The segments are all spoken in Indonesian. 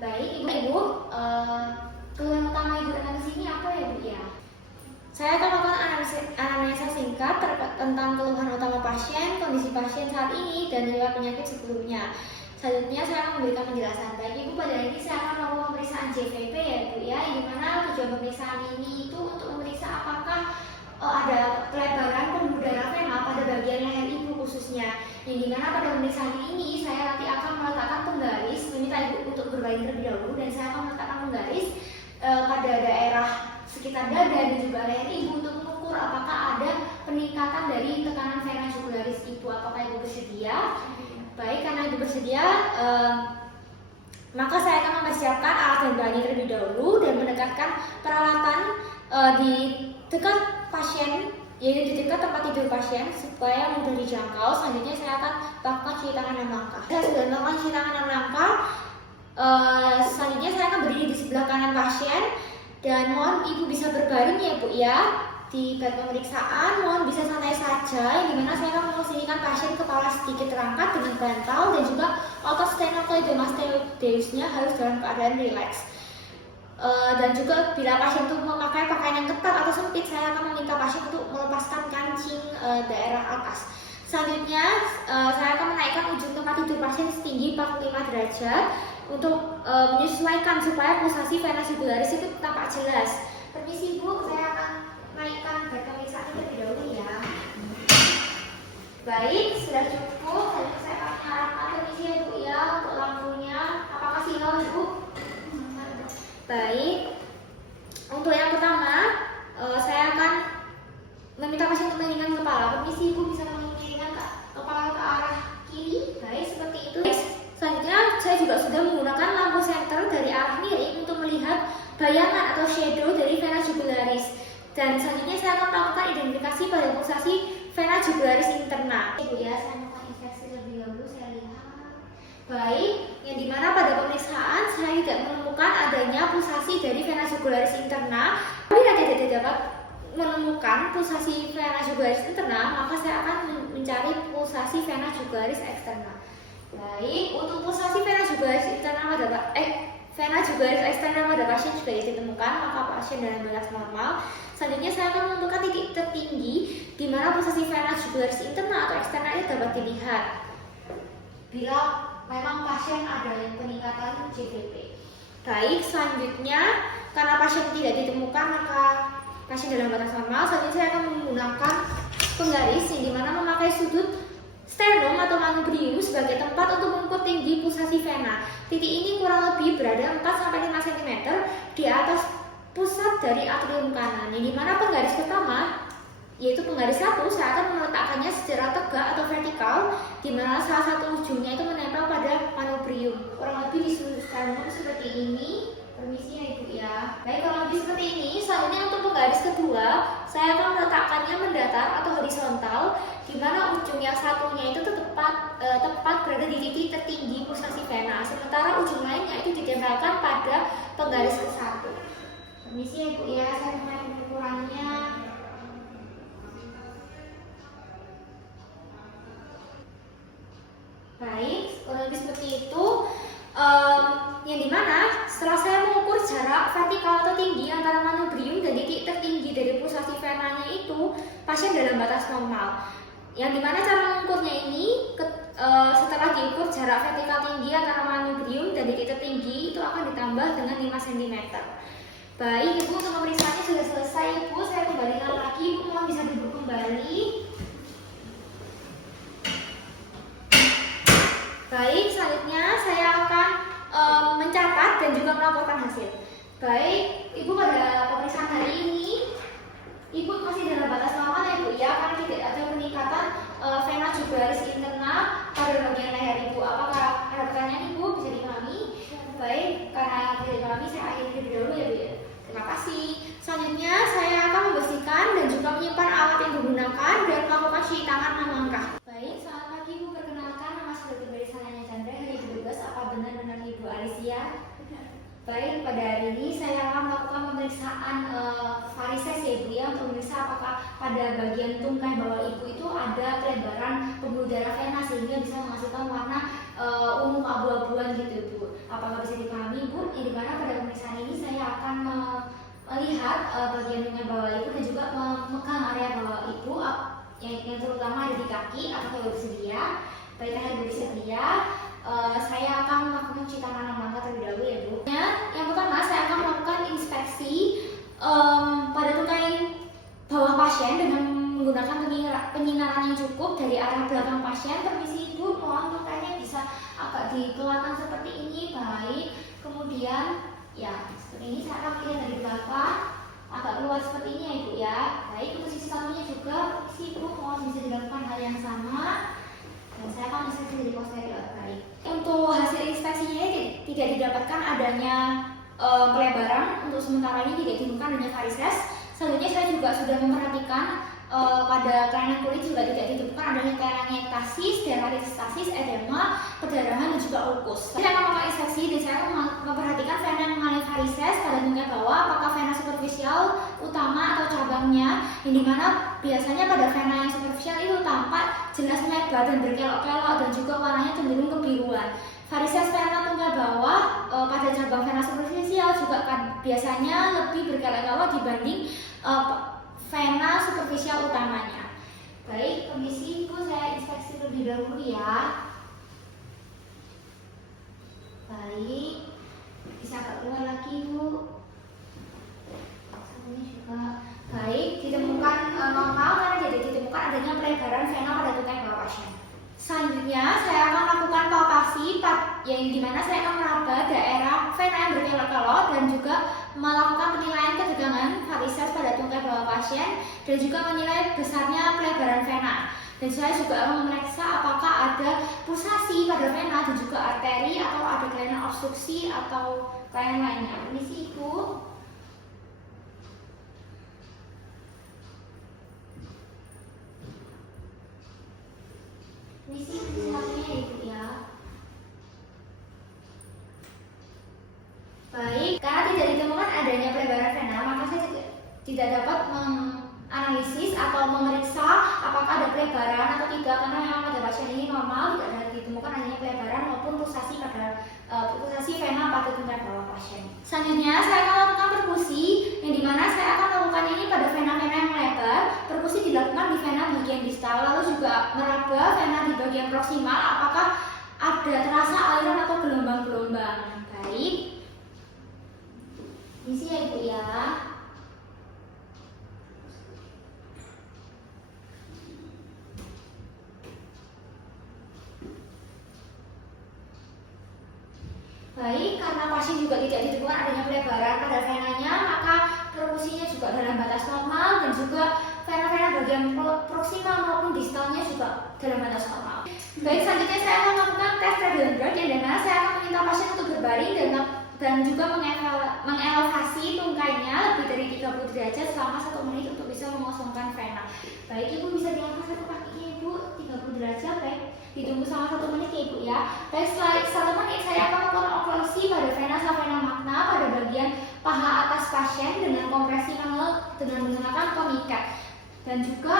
Baik, Ibu, keluhan utama Ibu datang ke sini apa ya, Bu ya? Saya akan melakukan anamnesa singkat tentang keluhan utama pasien, kondisi pasien saat ini, dan riwayat penyakit sebelumnya. Selanjutnya saya akan memberikan penjelasan. Baik Ibu, pada hari ini saya akan melakukan pemeriksaan JVP ya Bu ya, di mana tujuan pemeriksaan ini itu untuk memeriksa apakah ada pelebaran pembuluh darah vena pada bagian leher Ibu khususnya. Yang dimana pada pemeriksaan ini saya nanti akan meletakkan penggaris, meminta Ibu untuk berbaring terlebih dahulu, dan saya akan meletakkan penggaris pada daerah sekitar dada dan juga leher Ibu untuk mengukur apakah ada peningkatan dari tekanan vena jugularis Ibu. Apakah Ibu bersedia? Baik, karena Ibu bersedia, maka saya akan mempersiapkan alat dan bahannya terlebih dahulu dan mendekatkan peralatan di dekat pasien, yaitu di dekat tempat tidur pasien supaya mudah dijangkau. Selanjutnya saya akan melakukan cuci tangan 6 langkah. Saya sudah melakukan cuci tangan 6 langkah. Selanjutnya saya akan berdiri di sebelah kanan pasien dan mohon Ibu bisa berbaring ya Bu ya di bed pemeriksaan. Mohon bisa santai saja, dimana saya akan memposisikan pasien kepala sedikit terangkat dengan bantal dan juga otot sternocleidomastoideusnya harus dalam keadaan rileks. Dan juga bila pasien itu memakai pakaian yang ketat atau sempit, saya akan meminta pasien untuk melepaskan kancing daerah atas. Selanjutnya saya akan menaikkan ujung tempat tidur pasien setinggi 45 derajat untuk menyesuaikan supaya pulsasi vena jugularis itu tampak jelas. Permisi Bu, saya akan naikkan bed pemeriksaan terlebih dahulu ya. Baik, sudah cukup. Selanjutnya saya akan mengarahkan permisi ya Bu ya untuk lampunya. Apakah silau Bu? Baik, untuk yang pertama saya akan meminta pasien untuk mengiringkan kepala. Permisi Ibu, bisa mengiringkan kepala ke arah kiri. Baik, seperti itu. Selanjutnya saya juga sudah menggunakan lampu senter dari arah miring untuk melihat bayangan atau shadow dari vena jugularis. Dan selanjutnya saya akan melakukan identifikasi pada pulsasi vena jugularis interna. Ibu ya, saya melakukan inspeksi lebih dahulu, saya lihat. Baik, yang dimana pada pemeriksaan saya tidak menemukan adanya pulsasi dari vena jugularis interna. Bila tidak dapat menemukan pulsasi vena jugularis interna, maka saya akan mencari pulsasi vena jugularis eksterna. Baik, untuk pulsasi vena jugularis interna vena jugularis eksterna pada pasien juga ditemukan, maka pasien dalam batas normal. Selanjutnya saya akan menentukan titik tertinggi di mana pulsasi vena jugularis interna atau eksterna itu dapat dilihat. Bila memang pasien ada yang peningkatan JVP. Baik, selanjutnya karena pasien tidak ditemukan maka pasien dalam batas normal. Selanjutnya saya akan menggunakan penggaris yang dimana memakai sudut sternum atau manubrium sebagai tempat untuk mengukur tinggi pulsasi vena. Titik ini kurang lebih berada 4-5 cm di atas pusat dari atrium kanan. Yang dimana penggaris pertama, yaitu penggaris 1, saya akan meletakkannya secara tegak atau vertikal, di mana salah satu ujungnya itu menempel pada manubrium. Kurang lebih di sudut sternum seperti ini. Permisi ya Ibu ya. Baik, kurang lebih seperti ini. Selanjutnya untuk penggaris kedua, saya akan meletakkannya mendatar atau horizontal, di mana ujung yang satunya itu tepat berada di titik tertinggi pulsasi vena, sementara ujung lainnya itu ditempelkan pada penggaris ke-1. Permisi ya Ibu ya, saya mulai pengukurannya. Baik, kurang lebih seperti itu. Yang dimana setelah saya mengukur jarak vertikal atau tinggi antara manubrium dan titik tertinggi dari pulsasi venanya itu, pasien dalam batas normal. Yang dimana cara mengukurnya ini, setelah diukur jarak vertikal tinggi antara manubrium dan titik tertinggi itu akan ditambah dengan 5 cm. Baik Ibu, untuk pemeriksaannya sudah selesai Ibu. Saya kembalikan lagi, Ibu mohon bisa duduk kembali. Baik, selanjutnya saya akan mencatat dan juga melaporkan hasil. Baik, Ibu, pada pemeriksaan hari ini Ibu masih dalam batas normal ya Ibu ya, karena tidak ada peningkatan vena jugularis interna pada bagian leher Ibu. Apakah ada pertanyaan Ibu? Bisa dipahami? Baik, karena tidak dipahami saya akhiri terlebih dahulu ya Bu ya. Terima kasih. Selanjutnya saya akan membersihkan dan juga menyimpan alat yang digunakan dan melakukan cuci tangan 6 langkah. Baik, selamat pagi Ibu, perkenalkan nama saya Dr. Sananya Chandra, hari ke-12. Apa benar Ibu Alicia? Baik, pada hari ini saya akan melakukan pemeriksaan varises ya Ibu ya, untuk memeriksa apakah pada bagian tungkai bawah Ibu itu ada pelebaran pembuluh darah vena sehingga bisa menghasilkan warna ungu abu-abuan gitu Ibu. Apakah bisa dipahami Ibu? di mana pada pemeriksaan ini saya akan melihat bagian tungkai bawah ibu dan juga memegang area bawah ibu yang terutama ada di kaki. Apakah ibu bersedia? Baiklah ibu bersedia. Saya akan melakukan cuci tangan dan mata terlebih dahulu ya Bu. Yang pertama saya akan melakukan inspeksi pada tungkai bawah pasien dengan menggunakan penyinaran yang cukup dari arah belakang pasien. Permisi Ibu, mohon tungkainya bisa agak dikelatan seperti ini. Baik, kemudian ya seperti ini saya akan melihat dari belakang agak luas seperti ini ya Ibu ya. Baik, untuk sisi satunya juga permisi Ibu, mohon bisa dilakukan hal yang sama. Dan saya akan inspeksi dari posterior. Baik, untuk hasil inspeksinya tidak didapatkan adanya pelebaran. Untuk sementara ini tidak ditemukan adanya varises. Selanjutnya saya juga sudah memperhatikan pada kelainan kulit juga tidak ditemukan adanya telangiektasis, dermatitis, edema, perdarahan dan juga ulkus. Saya akan melakukan inspeksi dan saya akan memperhatikan vena yang mengalami varises pada tungkai bawah, apakah vena superficial utama atau cabangnya, yang dimana biasanya pada vena yang superficial itu tampak jelas melebar dan berkelok-kelok dan juga warnanya cenderung kebiruan. Varises vena tungkai bawah pada cabang vena superficial juga biasanya lebih berkelok-kelok dibanding vena superficial utamanya. Baik, permisi Bu, saya inspeksi terlebih dahulu ya. Baik, bisa agak keluar lagi Bu. Ini juga baik, ditemukan normal karena tidak ditemukan adanya pelebaran vena pada tungkai bawah pasien. Selanjutnya saya akan lakukan palpasi yang dimana saya akan meraba daerah vena yang berkelok-kelok dan juga melakukan penilaian ketegangan varises pada tungkai bawah pasien dan juga menilai besarnya pelebaran vena. Dan saya juga akan memeriksa apakah ada pulsasi pada vena dan juga arteri atau ada kelainan obstruksi atau kelainan lainnya. Permisi Ibu. Permisi satunya Ibu ya. Baik, karena tidak ditemukan adanya pelebaran vena, maka saya tidak dapat menganalisis atau memeriksa apakah ada pelebaran atau tidak, karena memang pada pasien ini normal, tidak ada ditemukan adanya pelebaran maupun pulsasi vena pada tungkai bawah pasien. Selanjutnya saya akan melakukan perkusi, yang dimana saya akan melakukan ini pada vena-vena yang melebar. Perkusi dilakukan di vena bagian distal, lalu juga meraba vena di bagian proksimal apakah ada terasa aliran atau gelombang-gelombang. Baik, isi ya Ibu ya. Baik, karena pasien juga tidak ditemukan adanya pelebaran pada venanya, maka perkusinya juga dalam batas normal dan juga vena-vena bagian proksimal maupun distalnya juga dalam batas normal. Baik, selanjutnya saya akan melakukan tes Trendelenburg, yang dimana saya akan meminta pasien untuk berbaring dan juga mengelevasi tungkainya lebih dari 30 derajat selama 1 menit untuk bisa mengosongkan vena. Baik, Ibu bisa diangkat satu kakinya Ibu 30 derajat. Baik, ditunggu selama 1 menit ya Ibu ya. Baik, setelah 1 menit saya akan melakukan okklusi pada vena savena magna pada bagian paha atas pasien dengan kompresi manual dengan menggunakan tourniquet. Dan juga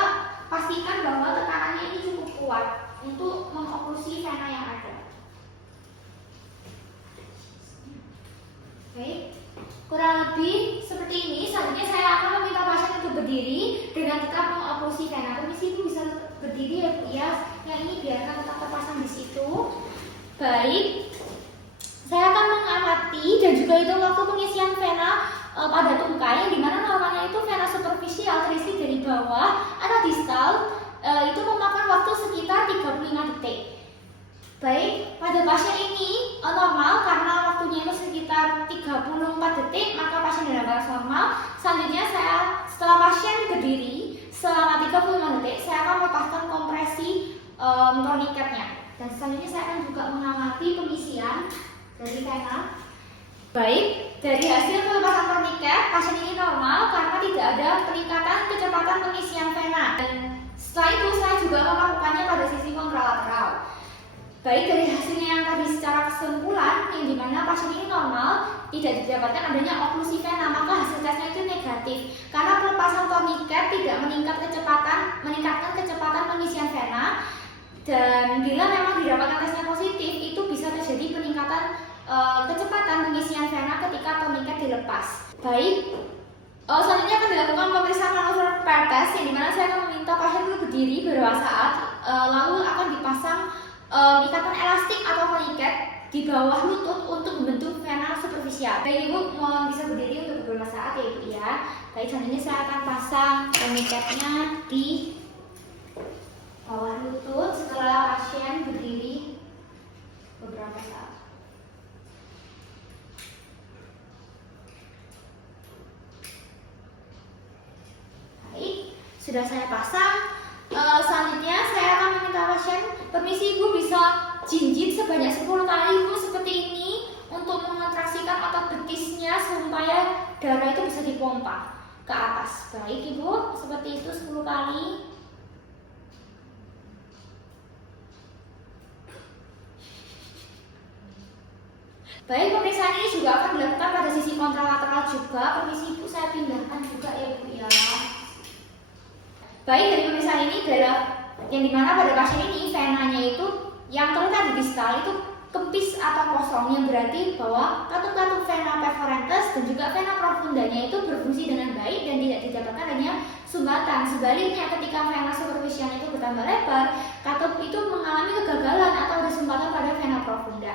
pastikan bahwa tekanannya ini cukup kuat untuk mengokklusi vena yang ada. Baik, kurang lebih seperti ini. Selanjutnya saya akan meminta pasien untuk berdiri dengan tetap mengokklusi vena. Permisi Ibu bisa berdiri ya Bu ya. Yang ini biarkan tetap terpasang di situ. Baik, saya akan mengamati dan juga itu waktu pengisian vena pada tungkai, yang dimana normalnya itu vena superficial terisi dari bawah atau distal itu memakan waktu sekitar 35 detik. Baik, pada pasien ini normal karena waktunya itu sekitar 34 detik, maka pasien dalam batas normal. Selanjutnya setelah pasien berdiri selama 35 detik, saya akan melepaskan kompresi tourniquetnya. Dan selanjutnya saya akan juga mengamati pengisian dari vena. Baik, dari hasil pelepasan tourniquet, pasien ini normal karena tidak ada peningkatan kecepatan pengisian vena. Dan setelah itu saya juga melakukannya pada sisi kontralateral. Baik, dari hasilnya yang tadi secara kesimpulan, yang dimana pasien ini normal, tidak didapatkan adanya okklusi vena, maka hasil tesnya itu negatif. Karena pelepasan tourniquet tidak meningkatkan kecepatan pengisian vena, dan bila memang didapatkan tesnya positif, itu bisa terjadi peningkatan kecepatan pengisian vena ketika tourniquet dilepas. Baik, selanjutnya akan dilakukan pemeriksaan manuver per test, yang dimana saya akan meminta pasien dulu berdiri beberapa saat, lalu akan dipasang ikatan elastik atau tourniquet di bawah lutut untuk membentuk vena superficial. Baik Ibu, mohon bisa berdiri untuk beberapa saat ya Ibu ya. Baik, selanjutnya saya akan pasang tourniquetnya di bawah lutut setelah pasien berdiri beberapa saat. Baik, sudah saya pasang. Selanjutnya saya akan meminta pasien, permisi Ibu bisa jinjit sebanyak 10 kali Ibu seperti ini untuk mengontraksikan otot betisnya supaya darah itu bisa dipompa ke atas. Baik Ibu, seperti itu 10 kali. Baik, pemeriksaan ini juga akan dilakukan pada sisi kontralateral juga. Permisi Ibu, saya pindahkan juga ya Ibu ya. Baik, dari pemeriksaan ini adalah yang dimana pada pasien ini venanya itu yang terletak di distal itu kempis atau kosong, yang berarti bahwa katup-katup vena perforantes dan juga vena profundanya itu berfungsi dengan baik dan tidak didapatkan adanya sumbatan. Sebaliknya, ketika vena superficial itu bertambah lebar, katup itu mengalami kegagalan atau ada sumbatan pada vena profunda.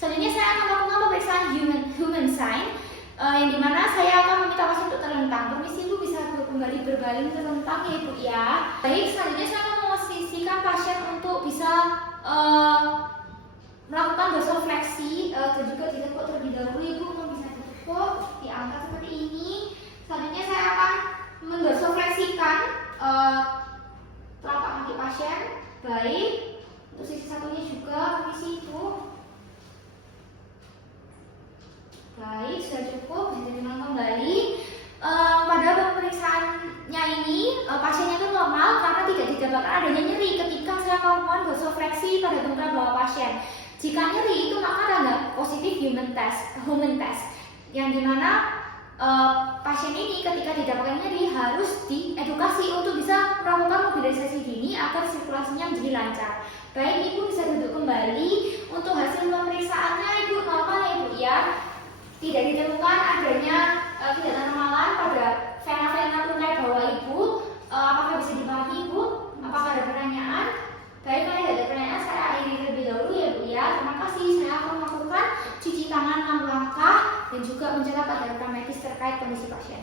Selanjutnya saya akan melakukan pemeriksaan human sign, yang dimana saya akan meminta pasien untuk terlentang. Permisi Ibu, bisa kembali berbaring terlentang ya Ibu ya. Baik, selanjutnya saya akan memposisikan pasien untuk bisa melakukan dorsofleksi dan juga ditekuk terlebih dahulu Ibu. Bisa ditekuk, diangkat seperti ini. Selanjutnya saya akan mendorsofleksikan telapak kaki pasien. Baik, untuk sisi satunya juga, permisi Ibu. Baik, sudah cukup, bisa diulang kembali. Pada pemeriksaannya ini, pasiennya itu normal karena tidak didapatkan adanya nyeri ketika saya melakukan dorsofleksi pada bengkak bawah pasien. Jika nyeri itu maka tanda positif human test, yang dimana pasien ini ketika didapatkan nyeri harus diedukasi untuk bisa melakukan mobilisasi dini agar sirkulasinya menjadi lancar. Baik Ibu, bisa duduk kembali. Untuk hasil pemeriksaannya Ibu normal ya Ibu ya. Tidak ditemukan adanya ketidaknormalan pada vena-vena tungkai bawah Ibu. Apakah bisa dipahami Ibu? Apakah ada pertanyaan? Baik, kalau ada pertanyaan saya akhiri terlebih dahulu ya Bu ya. Terima kasih. Saya akan melakukan cuci tangan 6 langkah dan juga mencatat ada rekam medis terkait kondisi pasien.